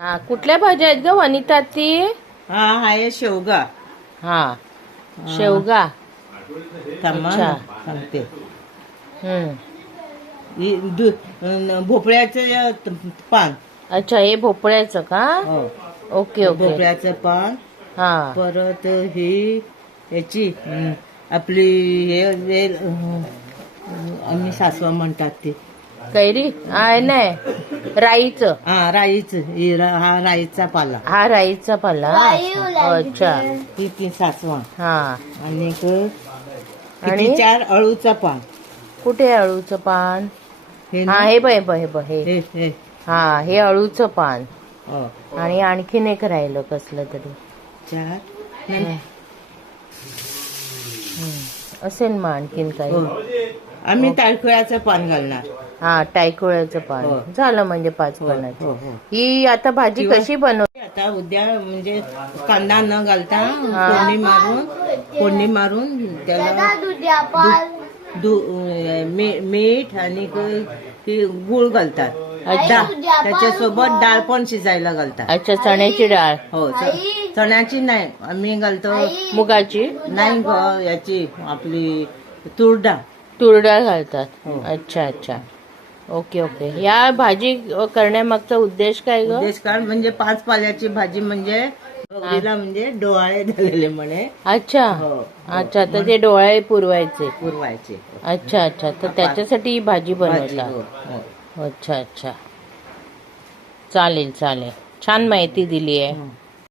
हा, कुठल्या भाज्या आहेत ग वनिता ती? हा आहे शेवगा. हा, शेवगा. अच्छा सांगते. हम्म. भोपळ्याचं पान. अच्छा, हे भोपळ्याचं का? हो. Okay okay. भोपळ्याचं पान. हा. परत ही याची आपली हे आम्ही सासवा म्हणतात ती कैरी नाही, राईचं. हा राईचं. हा राईचा पाला. हा राईचा पाला. अच्छा. ही ती सासवा. हा. आणि आणि 4 अळूचा पान. कुठे अळूचं पान? हे हा, हे बघ हे बघ हे. हे. हा, हे अळूचं पान. हो. आणि आणखीन एक राहिलं कसलं तरी. 4 असेल मग आणखीन काही. आम्ही ताळखुळ्याचं पान घालणार. हा, टायकोळ्याचं पान. हो. झालं म्हणजे 5 हो, पानाची. हो. ही आता भाजी कशी बनव? आता उद्या म्हणजे कांदा न घालता फोडणी मारून त्याला मीठ आणि गूळ घालतात. त्याच्यासोबत डाळ पण शिजायला घालतात. अच्छा, चण्याची डाळ. हो. चण्याची नाही, आम्ही घालतो मुगाची नाही याची आपली तूर डाळ. तूर डाळ घालतात. हो. अच्छा अच्छा. Okay okay. या भाजी करण्यामागचा उद्देश काय ग? उद्देश काय म्हणजे 5 पाल्याची भाजी म्हणजे गौरीला म्हणजे डोहाळे झालेले म्हणे. अच्छा. हो. अच्छा, तर ते डोळे पुरवायचे. अच्छा अच्छा. तर त्याच्यासाठी ही भाजी बनवता. हो. अच्छा अच्छा. चालेल चालेल. छान माहिती दिली आहे.